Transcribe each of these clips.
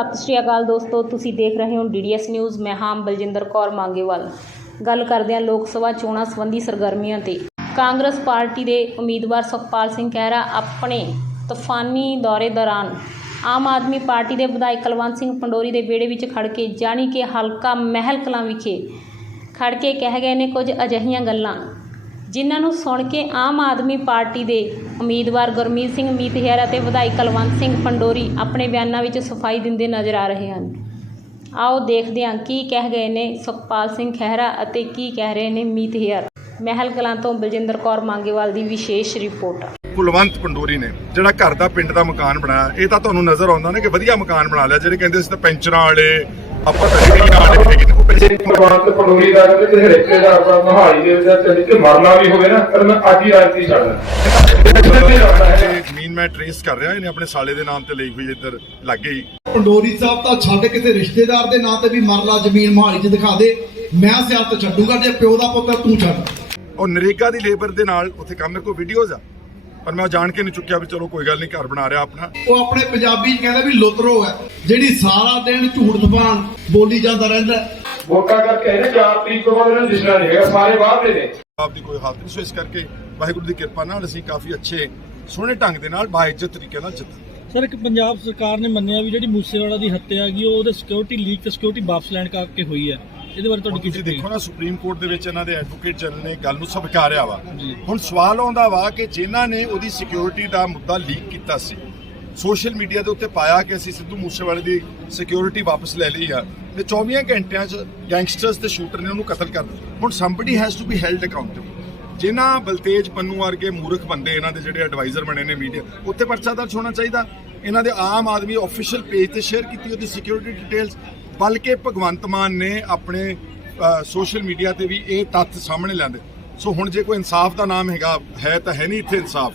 ਸਤਿ ਸ਼੍ਰੀ ਅਕਾਲ ਦੋਸਤੋ, ਤੁਸੀਂ ਦੇਖ ਰਹੇ ਹੋ ਡੀਡੀਐਸ ਨਿਊਜ਼। ਮੈਂ ਹਾਂ ਬਲਜਿੰਦਰ ਕੌਰ ਮੰਗੇਵਾਲ। ਗੱਲ ਕਰਦੇ ਹਾਂ ਲੋਕ ਸਭਾ ਚੋਣਾਂ ਸੰਬੰਧੀ ਸਰਗਰਮੀਆਂ ਤੇ। ਕਾਂਗਰਸ ਪਾਰਟੀ ਦੇ ਉਮੀਦਵਾਰ ਸੁਖਪਾਲ ਸਿੰਘ ਖਹਿਰਾ ਆਪਣੇ ਤੂਫਾਨੀ ਦੌਰੇ ਦੌਰਾਨ ਆਮ ਆਦਮੀ ਪਾਰਟੀ ਦੇ ਵਿਧਾਇਕ ਕੁਲਵੰਤ ਸਿੰਘ ਪੰਡੋਰੀ ਦੇ ਵਿਹੜੇ ਵਿੱਚ ਖੜ ਕੇ, ਜਾਣੀ ਕਿ ਹਲਕਾ ਮਹਿਲ ਕਲਾਂ ਵਿਖੇ ਖੜ ਕੇ ਕਹਿ ਗਏ ਨੇ ਕੁਝ ਅਜਿਹੀਆਂ ਗੱਲਾਂ। ਜਿਨ੍ਹਾਂ ਨੂੰ ਸੁਣ ਕੇ ਆਮ ਆਦਮੀ ਪਾਰਟੀ ਦੇ ਉਮੀਦਵਾਰ ਗੁਰਮੀਤ ਸਿੰਘ ਮੀਤਹਿਰ ਅਤੇ ਵਿਧਾਇਕ ਕੁਲਵੰਤ ਸਿੰਘ ਪੰਡੋਰੀ ਆਪਣੇ ਬਿਆਨਾਂ ਵਿੱਚ ਸਫ਼ਾਈ ਦਿੰਦੇ ਨਜ਼ਰ ਆ ਰਹੇ ਹਨ। ਆਓ ਦੇਖਦੇ ਹਾਂ ਕੀ ਕਹਿ ਗਏ ਨੇ ਸੁਖਪਾਲ ਸਿੰਘ ਖਹਿਰਾ ਅਤੇ ਕੀ ਕਹਿ ਰਹੇ ਨੇ ਮੀਤਹਿਰ ਮਹਿਲ ਕਲਾਂ ਤੋਂ ਬਲਜਿੰਦਰ ਕੌਰ ਮੰਗੇਵਾਲ ਦੀ ਵਿਸ਼ੇਸ਼ ਰਿਪੋਰਟ। ਕੁਲਵੰਤ ਪੰਡੋਰੀ ਨੇ ਜਿਹੜਾ ਘਰ ਦਾ ਪਿੰਡ ਦਾ ਮਕਾਨ ਬਣਾਇਆ, ਇਹ ਤਾਂ ਤੁਹਾਨੂੰ ਨਜ਼ਰ ਆਉਂਦਾ ਨਾ ਕਿ ਵਧੀਆ ਮਕਾਨ ਬਣਾ ਲਿਆ, ਜਿਹੜੇ ਕਹਿੰਦੇ ਸੀ ਤਾਂ ਪੈਂਚਰਾਂ ਵਾਲੇ ਆਪਾਂ ਤਾਂ ਜਿਹੜੀਆਂ ਵਾਲੇ ਹੈਗੇ ਨੇ ਉਹ ਪੈਸੇ ਭਗਵੰਤ ਪੰਡੋਰੀ ਦਾ ਕਹਿੰਦੇ ਕਿਸੇ ਰਿਸ਼ਤੇਦਾਰ ਦਾ ਮਹਾਲੀ ਦੇ ਵਿੱਚ ਚੱਲ ਕੇ ਮਰਨਾ ਵੀ ਹੋਵੇ ਨਾ ਪਰ ਮੈਂ ਅੱਜ ਹੀ ਰਾਜਨੀਤੀ ਛੱਡਦਾ ਜ਼ਮੀਨ ਮੈਂ ਟਰੇਸ ਕਰ ਰਿਹਾ ਇਹਨੇ ਆਪਣੇ ਸਾਲੇ ਦੇ ਨਾਮ ਤੇ ਲਈ ਹੋਈ ਇੱਧਰ ਲੱਗੇ ਹੀ। ਪੰਡੋਰੀ ਸਾਹਿਬ ਤਾਂ ਛੱਡ ਕਿਸੇ ਰਿਸ਼ਤੇਦਾਰ ਦੇ ਨਾਂ ਤੇ ਵੀ ਮਰ ਲਾ ਜ਼ਮੀਨ ਮਹਾਲੀ 'ਚ ਦਿਖਾ ਦੇ। ਮੈਂ ਸਿਆਸਤ ਛੱਡੂਗਾ ਜੇ ਪਿਓ ਦਾ ਪੁੱਤ ਤੂੰ ਛੱਡ। ਔਰ ਨਰੇਗਾ ਦੀ ਲੇਬਰ ਦੇ ਨਾਲ ਉੱਥੇ ਕੰਮ ਕੋਲ ਵੀਡੀਓਜ਼ ਆ। ਪਰ ਮੈਂ ਉਹ ਜਾਣ ਕੇ ਨਹੀਂ ਚੁੱਕਿਆ ਵੀ ਚਲੋ ਕੋਈ ਗੱਲ ਨਹੀਂ ਘਰ ਬਣਾ ਰਿਹਾ ਆਪਣਾ। ਉਹ ਆਪਣੇ ਪੰਜਾਬੀ 'ਚ ਕਹਿੰਦਾ ਵੀ ਲੁਤਰੋ ਹੈ ਜਿਹੜੀ ਸਾਰਾ ਦਿਨ ਝੂਠ ਜ਼ਬਾਨ ਬੋਲੀ ਜਾਂਦਾ ਰਹਿੰਦਾ। ਵੋਟਾਂ ਕਰਕੇ ਇਹਨੇ 4 ਤਰੀਕ ਤੋਂ ਬਾਅਦ ਇਹਨਾਂ ਨੂੰ ਦਿਸਣਾ ਨਹੀਂ ਹੈਗਾ ਸਾਰੇ ਬਾਹਰ ਦੇ ਨੇ। ਆਪ ਦੀ ਕੋਈ ਹਾਲਤ ਨਹੀਂ ਸੋ ਇਸ ਕਰਕੇ ਵਾਹਿਗੁਰੂ ਦੀ ਕਿਰਪਾ ਨਾਲ ਅਸੀਂ ਕਾਫੀ ਅੱਛੇ ਸੋਹਣੇ ਢੰਗ ਦੇ ਨਾਲ ਬਾਇਜ਼ਤ ਤਰੀਕੇ ਨਾਲ ਜਿੱਤ ਸਰ ਇੱਕ ਪੰਜਾਬ ਸਰਕਾਰ ਨੇ ਮੰਨਿਆ ਵੀ ਜਿਹੜੀ ਮੂਸੇਵਾਲਾ ਦੀ ਹੱਤਿਆ ਹੈਗੀ ਉਹ ਉਹਦੇ ਸਿਕਿਉਰਿਟੀ ਲੀਕ ਤੇ ਸਿਕਿਉਰਿਟੀ ਵਾਪਸ ਲੈਣ ਕਰਕੇ ਹੋਈ ਹੈ। ਇਹਦੇ ਬਾਰੇ ਤੁਹਾਡੀ ਕੀ ਤੁਸੀਂ ਦੇਖੋ ਨਾ ਸੁਪਰੀਮ ਕੋਰਟ ਦੇ ਵਿੱਚ ਇਹਨਾਂ ਦੇ ਐਡਵੋਕੇਟ ਜਨਰਲ ਨੇ ਗੱਲ ਨੂੰ ਸਵੀਕਾਰਿਆ ਵਾ। ਹੁਣ ਸਵਾਲ ਆਉਂਦਾ ਵਾ ਕਿ ਜਿਨ੍ਹਾਂ ਨੇ ਉਹਦੀ ਸਿਕਿਉਰਿਟੀ ਦਾ ਮੁੱਦਾ ਲੀਕ ਕੀਤਾ ਸੀ ਸੋਸ਼ਲ ਮੀਡੀਆ ਦੇ ਉੱਤੇ ਪਾਇਆ ਕਿ ਅਸੀਂ ਸਿੱਧੂ ਮੂਸੇਵਾਲੇ ਦੀ ਸਿਕਿਉਰਿਟੀ ਵਾਪਸ ਲੈ ਲਈ ਆ ਤੇ 24 ਘੰਟਿਆਂ 'ਚ ਗੈਂਗਸਟਰਸ ਤੇ ਸ਼ੂਟਰ ਨੇ ਉਹਨੂੰ ਕਤਲ ਕਰ ਦਿੱਤਾ। ਹੁਣ somebody has to be held accountable ਜਿਨ੍ਹਾਂ ਬਲਤੇਜ ਪੰਨੂ ਵਰਗੇ ਮੂਰਖ ਬੰਦੇ ਇਹਨਾਂ ਦੇ ਜਿਹੜੇ ਐਡਵਾਈਜ਼ਰ ਬਣੇ ਨੇ ਮੀਡੀਆ ਉੱਤੇ ਪਰਚਾ ਦਰਜ ਹੋਣਾ ਚਾਹੀਦਾ। ਇਹਨਾਂ ਦੇ ਆਮ ਆਦਮੀ ਅਫੀਸ਼ੀਅਲ ਪੇਜ ਤੇ ਸ਼ੇਅਰ ਕੀਤੀ ਉਹਦੀ ਸਿਕਿਉਰਿਟੀ ਡਿਟੇਲਸ ਬਲਕਿ ਭਗਵੰਤ ਮਾਨ ਨੇ ਆਪਣੇ ਸੋਸ਼ਲ ਮੀਡੀਆ ਤੇ ਵੀ ਇਹ ਤੱਥ ਸਾਹਮਣੇ ਲਿਆਂਦੇ। ਸੋ ਹੁਣ ਜੇ ਕੋਈ ਇਨਸਾਫ ਦਾ ਨਾਮ ਹੈਗਾ, ਹੈ ਤਾਂ ਹੈ ਨਹੀਂ ਇੱਥੇ ਇਨਸਾਫ।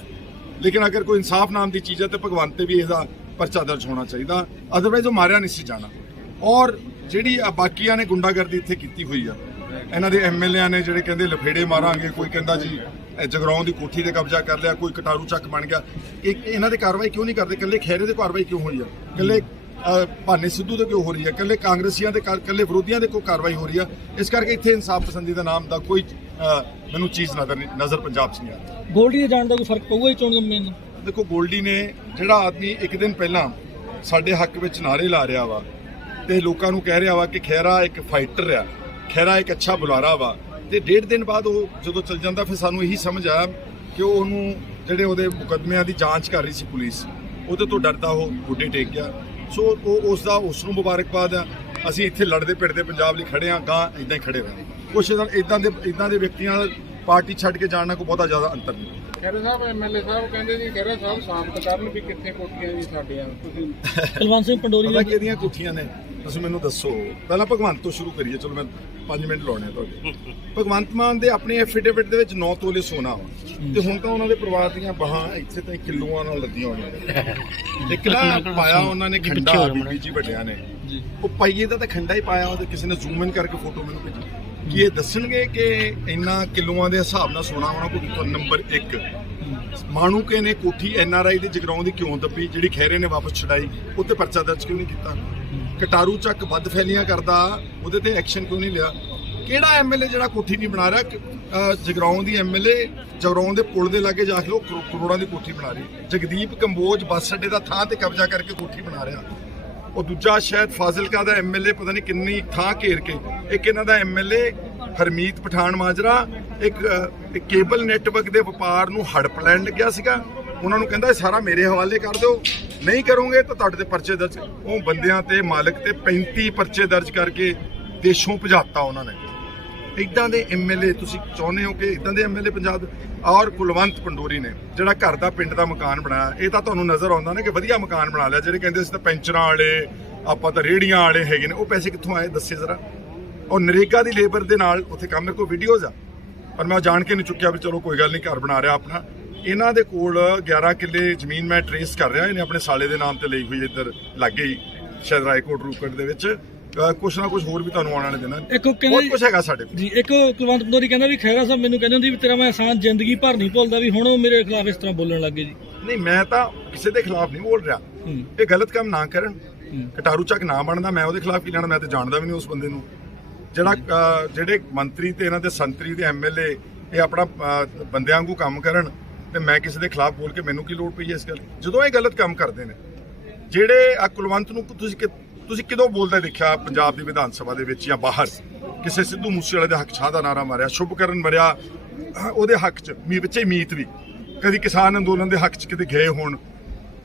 ਲੇਕਿਨ ਅਗਰ ਕੋਈ ਇਨਸਾਫ ਨਾਮ ਦੀ ਚੀਜ਼ ਹੈ, ਤੇ ਭਗਵੰਤ ਤੇ ਵੀ ਇਹਦਾ ਪਰਚਾ ਦਰਜ ਹੋਣਾ ਚਾਹੀਦਾ। ਅਦਰਵਾਈਜ਼ ਉਹ ਮਾਰਿਆ ਨਹੀਂ ਸੀ ਜਾਣਾ। ਔਰ ਜਿਹੜੀ ਬਾਕੀਆਂ ਨੇ ਗੁੰਡਾਗਰਦੀ ਇੱਥੇ ਕੀਤੀ ਹੋਈ ਆ, ਇਹਨਾਂ ਦੇ ਐਮਐਲਏਆਂ ਨੇ ਜਿਹੜੇ ਕਹਿੰਦੇ ਲਫੇੜੇ ਮਾਰਾਂਗੇ, ਕੋਈ ਕਹਿੰਦਾ ਜੀ ਜਗਰਾਉਂ ਦੀ ਕੋਠੀ ਤੇ ਕਬਜ਼ਾ ਕਰ ਲਿਆ, ਕੋਈ ਕਟਾਰੂ ਚੱਕ ਬਣ ਗਿਆ। ਇਹ, ਇਹਨਾਂ ਦੇ ਕਾਰਵਾਈ ਕਿਉਂ ਨਹੀਂ ਕਰਦੇ? ਇਕੱਲੇ ਖੈਰੇ ਦੇ ਕਾਰਵਾਈ ਕਿਉਂ ਹੋਈ ਆ? ਇਕੱਲੇ ਭਾਨੇ ਸਿੱਧੂ ਤੇ ਕਿਉਂ ਹੋ ਰਹੀ ਹੈ? ਕੱਲੇ ਕਾਂਗਰਸੀਆਂ ਦੇ ਕਾਰ- ਕੱਲੇ ਵਿਰੋਧੀਆਂ ਦੇ ਕੋਈ ਕਾਰਵਾਈ ਹੋ ਰਹੀ ਆ ਇਸ ਕਰਕੇ ਇੱਥੇ ਇਨਸਾਫ ਪਸੰਦੀ ਦਾ ਨਾਮ ਦਾ ਕੋਈ ਮੈਨੂੰ ਚੀਜ਼ ਨਜ਼ਰ ਨਜ਼ਰ ਪੰਜਾਬ 'ਚ ਨਹੀਂ ਆ ਰਹੀ। ਗੋਲਡੀ ਦੇ ਜਾਣ ਦਾ ਕੋਈ ਫ਼ਰਕ ਪਊਗਾ ਇਹ ਚੋਣ ਜੰਮੇ ਨੂੰ? ਦੇਖੋ ਗੋਲਡੀ ਨੇ ਜਿਹੜਾ ਆਦਮੀ ਇੱਕ ਦਿਨ ਪਹਿਲਾਂ ਸਾਡੇ ਹੱਕ ਵਿੱਚ ਨਾਰੇ ਲਾ ਰਿਹਾ ਵਾ ਤੇ ਲੋਕਾਂ ਨੂੰ ਕਹਿ ਰਿਹਾ ਵਾ ਕਿ ਖੈਰਾ ਇੱਕ ਫਾਈਟਰ ਆ ਖੈਰਾ ਇੱਕ ਅੱਛਾ ਬੁਲਾਰਾ ਵਾ ਤੇ ਡੇਢ ਦਿਨ ਬਾਅਦ ਉਹ ਜਦੋਂ ਚਲ ਜਾਂਦਾ ਫਿਰ ਸਾਨੂੰ ਇਹੀ ਸਮਝ ਆਇਆ ਕਿ ਉਹ ਉਹਨੂੰ ਜਿਹੜੇ ਉਹਦੇ ਮੁਕੱਦਮਿਆਂ ਦੀ ਜਾਂਚ ਕਰ ਰਹੀ ਸੀ ਪੁਲਿਸ ਉਹਦੇ ਤੋਂ ਡਰਦਾ ਉਹ ਗੁੱਡੇ ਟੇਕ ਗਿਆ। ਸੋ ਉਹ ਉਸ ਦਾ ਉਸ ਨੂੰ ਮੁਬਾਰਕਬਾਦ ਆ। ਅਸੀਂ ਇੱਥੇ ਲੜਦੇ ਪਿੜਦੇ ਪੰਜਾਬ ਲਈ ਖੜੇ ਆ ਗਾਂ ਇਦਾਂ ਹੀ ਖੜੇ ਰਹਿਣਾ। ਕੁਛ ਇਦਾਂ ਦੇ ਇਦਾਂ ਦੇ ਵਿਅਕਤੀਆਂ ਨਾਲ ਪਾਰਟੀ ਛੱਡ ਕੇ ਜਾਣ ਨਾਲ ਕੋਈ ਬਹੁਤਾ ਜ਼ਿਆਦਾ ਅੰਤਰ ਨਹੀਂ। ਖੈਰੇ ਸਾਹਿਬ ਐਮਐਲਏ ਸਾਹਿਬ ਕਹਿੰਦੇ ਜੀ ਖੈਰੇ ਸਾਹਿਬ ਸਾਬਤ ਕਰਨ ਵੀ ਕਿੱਥੇ ਕੋਠੀਆਂ ਜੀ ਸਾਡੀਆਂ। ਤੁਸੀਂ ਕੁਲਵੰਤ ਸਿੰਘ ਪੰਡੋਰੀ ਪਤਾ ਦੇ ਕਿਹਦੀਆਂ ਕੋਠੀਆਂ ਨੇ? ਤੁਸੀਂ ਮੈਨੂੰ ਦੱਸੋ। ਪਹਿਲਾਂ ਭਗਵੰਤ ਤੋਂ ਸ਼ੁਰੂ ਕਰੀਏ। ਚਲੋ ਮੈਂ 5 ਮਿੰਟ ਲਾਉਣੇ ਆ ਤੁਹਾਡੇ। ਭਗਵੰਤ ਮਾਨ ਦੇ ਆਪਣੇ ਐਫੀਡੇਵਿਟ ਦੇ ਵਿੱਚ 9 ਤੋਲੇ ਸੋਨਾ ਤੇ ਹੁਣ ਤਾਂ ਉਹਨਾਂ ਦੇ ਪਰਿਵਾਰ ਦੀਆਂ ਬਾਹਾਂ ਇੱਥੇ ਤਾਂ ਕਿਲੋਆਂ ਨਾਲ ਲੱਦੀਆਂ ਹੋਈਆਂ ਨੇ। ਇੱਕ ਨਾ ਪਾਇਆ ਉਹਨਾਂ ਨੇ ਖੰਡਾ ਬੀਬੀ ਜੀ ਵੱਡਿਆਂ ਨੇ। ਉਹ ਪਾਈਏ ਦਾ ਤਾਂ ਖੰਡਾ ਹੀ ਪਾਇਆ ਉਹ ਤੇ ਕਿਸੇ ਨੇ ਜ਼ੂਮ ਇਨ ਕਰਕੇ ਫੋਟੋ ਮੈਨੂੰ ਭੇਜੀ ਕਿ ਇਹ ਦੱਸਣਗੇ ਕਿ ਇੰਨਾ ਕਿਲੋਆਂ ਦੇ ਹਿਸਾਬ ਨਾਲ ਸੋਨਾ ਉਹਨਾਂ ਕੋਲ ਨੰਬਰ 1 ਮਾਣੂਕੇ ਨੇ ਕੋਠੀ ਐਨਆਰਆਈ ਦੇ ਜਗਰਾਉਂ ਦੀ ਕਿਉਂ ਦੱਬੀ ਜਿਹੜੀ ਖੈਰੇ ਨੇ ਵਾਪਸ ਛਡਾਈ ਉੱਤੇ ਪਰਚਾ ਦਰਜ ਕਿਉਂ ਨਹੀਂ ਕੀਤਾ? ਕਟਾਰੂ ਚੱਕ ਵੱਧ ਫੈਲੀਆਂ ਕਰਦਾ, ਉਹਦੇ ਤੇ ਐਕਸ਼ਨ ਕਿਉਂ ਨਹੀਂ ਲਿਆ? ਕਿਹੜਾ ਐਮਐਲਏ ਜਿਹੜਾ ਕੋਠੀ ਨਹੀਂ ਬਣਾ ਰਿਹਾ? ਕ- ਅਹ ਜਗਰਾਉਂ ਦੀ ਐਮਐਲਏ ਜਗਰਾਉਂ ਦੇ ਪੁਲ ਦੇ ਲਾਗੇ ਜਾ ਕੇ ਉਹ ਕਰੋ- ਕਰੋੜਾਂ ਦੀ ਕੋਠੀ ਬਣਾ ਰਹੀ। ਜਗਦੀਪ ਕੰਬੋਜ ਬੱਸ ਅੱਡੇ ਦਾ ਥਾਂ ਤੇ ਕਬਜ਼ਾ ਕਰਕੇ ਕੋਠੀ ਬਣਾ ਰਿਹਾ। ਉਹ ਦੂਜਾ ਸ਼ਾਇਦ ਫਾਜ਼ਿਲਕਾ ਦਾ ਐਮਐਲਏ ਪਤਾ ਨਹੀਂ ਕਿੰਨੀ ਥਾਂ ਘੇਰ ਕੇ। ਇੱਕ ਇਹਨਾਂ ਦਾ ਐਮਐਲਏ ਹਰਮੀਤ ਪਠਾਨ ਮਾਜਰਾ, ਇੱਕ ਕੇਬਲ ਨੈਟਵਰਕ ਦੇ ਵਪਾਰ ਨੂੰ ਹੜਪ ਲੈਣ ਲੱਗਿਆ ਸੀਗਾ। ਉਹਨਾਂ ਨੂੰ ਕਹਿੰਦਾ ਸਾਰਾ ਮੇਰੇ ਹਵਾਲੇ ਕਰ ਦਿਓ। ਨਹੀਂ ਕਰੋਗੇ ਤਾਂ ਤੁਹਾਡੇ ਤੇ ਪਰਚੇ ਦਰਜ ਉਹ ਬੰਦਿਆਂ ਤੇ ਮਾਲਕ ਤੇ 35 ਪਰਚੇ ਦਰਜ ਕਰਕੇ ਦੇਸ਼ੋਂ ਭਜਾਤਾ ਉਹਨਾਂ ਨੇ। ਇਦਾਂ ਦੇ ਐਮਐਲਏ ਤੁਸੀਂ ਚਾਹੁੰਦੇ ਹੋ ਕਿ ਇਦਾਂ ਦੇ ਐਮਐਲਏ ਪੰਜਾਬ ਔਰ ਕੁਲਵੰਤ ਪੰਡੋਰੀ ਨੇ ਜਿਹੜਾ ਘਰ ਦਾ ਪਿੰਡ ਦਾ ਮਕਾਨ ਬਣਾਇਆ, ਇਹ ਤਾਂ ਤੁਹਾਨੂੰ ਨਜ਼ਰ ਆਉਂਦਾ ਨਾ ਕਿ ਵਧੀਆ ਮਕਾਨ ਬਣਾ ਲਿਆ, ਜਿਹੜੇ ਕਹਿੰਦੇ ਸੀ ਤਾਂ ਪੈਂਚਰਾਂ ਵਾਲੇ, ਆਪਾਂ ਤਾਂ ਰੇੜੀਆਂ ਵਾਲੇ ਹੈਗੇ ਨੇ, ਉਹ ਪੈਸੇ ਕਿੱਥੋਂ ਆਏ ਦੱਸੇ ਜ਼ਰਾ। ਔਰ ਨਰੇਗਾ ਦੀ ਲੇਬਰ ਦੇ ਨਾਲ ਉੱਥੇ ਕੰਮ ਮੇਰੇ ਕੋਲ ਵੀਡੀਓਜ਼ ਆ? ਪਰ ਮੈਂ ਜਾਣ ਕੇ ਨਹੀਂ ਚੁੱਕਿਆ ਵੀ ਚਲੋ ਕੋਈ ਗੱਲ ਨਹੀਂ, ਘਰ ਬਣਾ ਰਿਹਾ ਆਪਣਾ। ਇਹਨਾਂ ਦੇ ਕੋਲ 11 ਕਿੱਲੇ ਜ਼ਮੀਨ ਮੈਂ ਟਰੇਸ ਕਰ ਰਿਹਾ ਇਹਨੇ ਆਪਣੇ ਸਾਲੇ ਦੇ ਨਾਮ ਤੇ ਲਈ ਹੋਈ ਇੱਧਰ ਲੱਗੇ ਹੀ ਸ਼ਾਇਦ ਰਾਏਕੋਟ ਰੂਪਗੜ ਦੇ ਵਿੱਚ। ਕੁਛ ਨਾ ਕੁਛ ਹੋਰ ਵੀ ਤੁਹਾਨੂੰ ਆਉਣ ਵਾਲੇ ਦਿਨਾਂ ਇੱਕ ਕਹਿੰਦੇ ਕੁਛ ਹੈਗਾ ਸਾਡੇ ਕੋਲ। ਜੀ ਇੱਕ ਕੁਲਵੰਤ ਪੰਡੋਰੀ ਕਹਿੰਦਾ ਵੀ ਖੈਰਾ ਸਾਹਿਬ ਮੈਨੂੰ ਕਹਿੰਦੇ ਹੁੰਦੀ ਵੀ ਤੇਰਾ ਮੈਂ ਆਸਾਨ ਜ਼ਿੰਦਗੀ ਭਰ ਨਹੀਂ ਭੁੱਲਦਾ ਵੀ ਹੁਣ ਉਹ ਮੇਰੇ ਖਿਲਾਫ ਇਸ ਤਰ੍ਹਾਂ ਬੋਲਣ ਲੱਗੇ ਜੀ। ਨਹੀਂ ਮੈਂ ਤਾਂ ਕਿਸੇ ਦੇ ਖਿਲਾਫ ਨਹੀਂ ਬੋਲ ਰਿਹਾ। ਇਹ ਗਲਤ ਕੰਮ ਨਾ ਕਰਨ। ਕਟਾਰੂ ਚੱਕ ਨਾ ਬਣਦਾ ਮੈਂ ਉਹਦੇ ਖਿਲਾਫ ਕੀ ਲੈਣਾ ਮੈਂ ਤੇ ਜਾਣਦਾ ਵੀ ਨਹੀਂ ਉਸ ਬੰਦੇ ਨੂੰ। ਜਿਹੜਾ ਜਿਹੜੇ ਮੰਤਰੀ ਤੇ ਇਹਨਾਂ ਦੇ ਸੰਤਰੀ ਤੇ ਐਮਐਲਏ ਇਹ ਆਪਣਾ ਬੰਦਿਆਂ ਵਾਂਗੂ ਕੰਮ ਕਰਨ ਤੇ ਮੈਂ ਕਿਸੇ ਦੇ ਖਿਲਾਫ ਬੋਲ ਕੇ ਮੈਨੂੰ ਕੀ ਲੋੜ ਪਈ ਹੈ ਇਸ ਗੱਲ ਜਦੋਂ ਇਹ ਗਲਤ ਕੰਮ ਕਰਦੇ ਨੇ, ਜਿਹੜੇ ਆ ਕੁਲਵੰਤ ਨੂੰ ਤੁਸੀਂ ਕਿ- ਤੁਸੀਂ ਕਿਦੋਂ ਬੋਲਦਾ ਦੇਖਿਆ ਪੰਜਾਬ ਦੀ ਵਿਧਾਨ ਸਭਾ ਦੇ ਵਿੱਚ ਜਾਂ ਬਾਹਰ? ਕਿਸੇ ਸਿੱਧੂ ਮੂਸੇਵਾਲੇ ਦੇ ਹੱਕ ਛਾਂ ਦਾ ਨਾਰਾ ਮਾਰਿਆ ਸ਼ੁਭਕਰਨ ਮਰਿਆ, ਉਹਦੇ ਹੱਕ 'ਚ, ਮੀ ਵਿੱਚੇ ਮੀਤ ਵੀ। ਕਦੀ ਕਿਸਾਨ ਅੰਦੋਲਨ ਦੇ ਹੱਕ 'ਚ ਕਿਤੇ ਗਏ ਹੋਣ,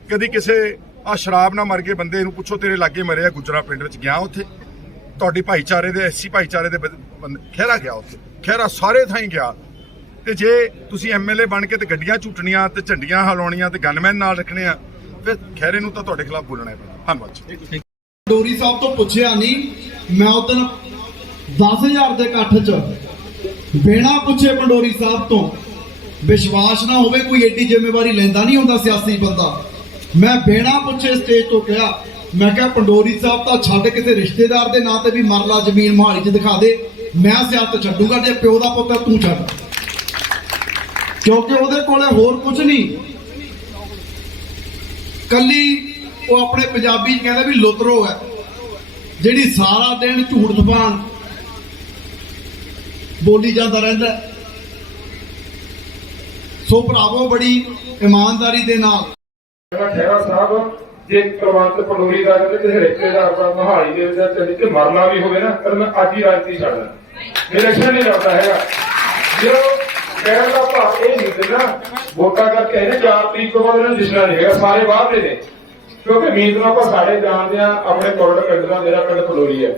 ਕਦੀ ਕਿਸੇ ਆ ਸ਼ਰਾਬ ਨਾਲ ਮਰ ਗਏ ਬੰਦੇ ਨੂੰ ਪੁੱਛੋ ਤੇਰੇ ਲਾਗੇ ਮਰਿਆ ਗੁਜਰਾ ਪਿੰਡ ਵਿੱਚ ਗਿਆ ਉੱਥੇ। ਤੁਹਾਡੇ ਭਾਈਚਾਰੇ ਦੇ ਐਸੀ ਭਾਈਚਾਰੇ ਦੇ ਬੰਦੇ ਖਹਿਰਾ ਗਿਆ ਉੱਥੇ। ਖਹਿਰਾ ਸਾਰੇ ਥਾਂ ਹੀ ਗਿਆ। ਤੇ ਜੇ ਤੁਸੀਂ ਐਮਐਲਏ ਬਣ ਕੇ ਤੇ ਗੱਡੀਆਂ ਝੂਟਣੀਆਂ ਤੇ ਝੰਡੀਆਂ ਹਲਾਉਣੀਆਂ ਤੇ ਗਨਮੈਨ ਨਾਲ ਰੱਖਣੇ ਆ, ਫਿਰ ਖਹਿਰੇ ਨੂੰ ਤਾਂ ਤੁਹਾਡੇ ਖਿਲਾਫ ਬੋਲਣਾ ਪੈਣਾ। ਧੰਨਵਾਦ ਜੀ। ਡੋਰੀ ਸਾਹਿਬ ਤੋਂ ਪੁੱਛਿਆ ਨਹੀਂ, ਮੈਂ ਉਦੋਂ 10000 ਦੇ ਇਕੱਠ 'ਚ ਬਿਨਾਂ ਪੁੱਛੇ ਪੰਡੋਰੀ ਸਾਹਿਬ ਤੋਂ। ਵਿਸ਼ਵਾਸ ਨਾ ਹੋਵੇ ਕੋਈ ਏਡੀ ਜ਼ਿੰਮੇਵਾਰੀ ਲੈਂਦਾ ਨਹੀਂ ਹੁੰਦਾ ਸਿਆਸੀ ਬੰਦਾ। ਮੈਂ ਬਿਨਾਂ ਪੁੱਛੇ ਸਟੇਜ ਤੋਂ ਕਿਹਾ, ਮੈਂ ਕਿਹਾ ਪੰਡੋਰੀ ਸਾਹਿਬ ਤਾਂ ਛੱਡ ਕਿਸੇ ਰਿਸ਼ਤੇਦਾਰ ਦੇ ਨਾਂ ਤੇ ਵੀ ਮਰਲਾ ਜ਼ਮੀਨ ਮਹਾਲੀ 'ਚ ਦਿਖਾ ਦੇ, ਮੈਂ ਸਿਆਸਤ ਛੱਡੂਗਾ, ਜੇ ਪਿਓ ਦਾ ਪੁੱਤ ਤੂੰ ਛੱਡ। ਕਿਉਂਕਿ ਉਹਦੇ ਕੋਲੇ ਹੋਰ ਕੁਝ ਨਹੀਂ। ਕੱਲੀ ਉਹ ਆਪਣੇ ਪੰਜਾਬੀ ਚ ਕਹਿੰਦਾ ਵੀ ਲੁਤਰੋ ਹੈ, ਜਿਹੜੀ ਸਾਰਾ ਦਿਨ ਝੂਠ ਜ਼ਬਾਨ ਬੋਲੀ ਜਾਂਦਾ ਰਹਿੰਦਾ ਸੋ ਭਰਾਵੋ, ਬੜੀ ਇਮਾਨਦਾਰੀ ਦੇ ਨਾਲ। ਮੈਂ ਸਾਹਿਬ, ਜੇ ਪ੍ਰਬੰਧ ਪੰਡੋਰੀ ਦਾ ਕਹਿੰਦੇ ਕਿਸੇ ਰਿਸ਼ਤੇਦਾਰ ਦਾ, ਮਹਾਲੀ ਦੇ ਵਿੱਚ ਚੱਲ ਕੇ ਮਰਨਾ ਵੀ ਹੋਵੇ ਨਾ ਪਰ ਮੈਂ ਅੱਜ ਹੀ ਰਾਜਨੀਤੀ ਛੱਡਦਾ ਮੇਰਾ ਇਲੈਕਸ਼ਨ ਨਹੀਂ ਲੱਗਦਾ ਹੈਗਾ। ਜੋ ਕਹਿਣ ਦਾ ਭਾਵ ਇਹ ਨਹੀਂ ਨਾ, ਵੋਟਾਂ ਕਰਕੇ ਇਹਨੇ 4 ਤਰੀਕ ਤੋਂ ਬਾਅਦ ਇਹਨਾਂ ਦਿਸਣਾ ਨਹੀਂ ਹੈਗਾ, ਸਾਰੇ ਬਾਹਰ ਦੇ ਨੇ। ਕਿਉਂਕਿ ਮੀਤ ਨੂੰ ਆਪਾਂ ਸਾਰੇ ਜਾਣਦੇ ਆ ਆਪਣੇ ਕੋਰਟ ਪਿੰਡ ਦਾ ਮੇਰਾ ਪਿੰਡ ਪੰਡੋਰੀ ਹੈ।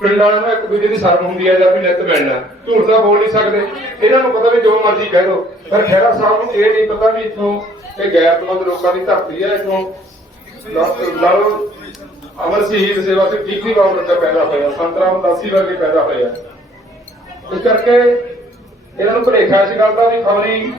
ਪਿੰਡ ਨੂੰ ਇੱਕ ਦੂਜੇ ਦੀ ਸ਼ਰਮ ਹੁੰਦੀ ਹੈ ਜਾਂ ਵੀ ਨਿੱਤ ਮਿਲਣਾ। ਝੂਠ ਤਾਂ ਬੋਲ ਨਹੀਂ ਸਕਦੇ। ਇਹਨਾਂ ਨੂੰ ਪਤਾ ਵੀ ਜੋ ਮਰਜ਼ੀ ਕਹਿ ਦੋ। ਪਰ ਖਹਿਰਾ ਸਾਹਿਬ ਨੂੰ ਇਹ ਨਹੀਂ ਪਤਾ ਵੀ ਇੱਥੋਂ ਇਹ ਗੈਰਤਮੰਦ ਲੋਕਾਂ ਦੀ ਧਰਤੀ ਹੈ, ਇੱਥੋਂ ਲਾਲੋ ਅਮਰ ਸ਼ਹੀਦ ਸੇਵਾ ਤੇ ਠੀਕਰੀ ਬਾਬਰ ਦਾ ਪੈਦਾ ਹੋਇਆ, ਸੰਤਰਾਮ ਦਾਸੀ ਵਰਗੇ ਪੈਦਾ ਹੋਇਆ। ਇਸ ਕਰਕੇ ਇਹਨਾਂ ਨੂੰ ਭੁਲੇਖਾ ਇਸ ਗੱਲ ਦਾ ਵੀ ਖਬਰੀ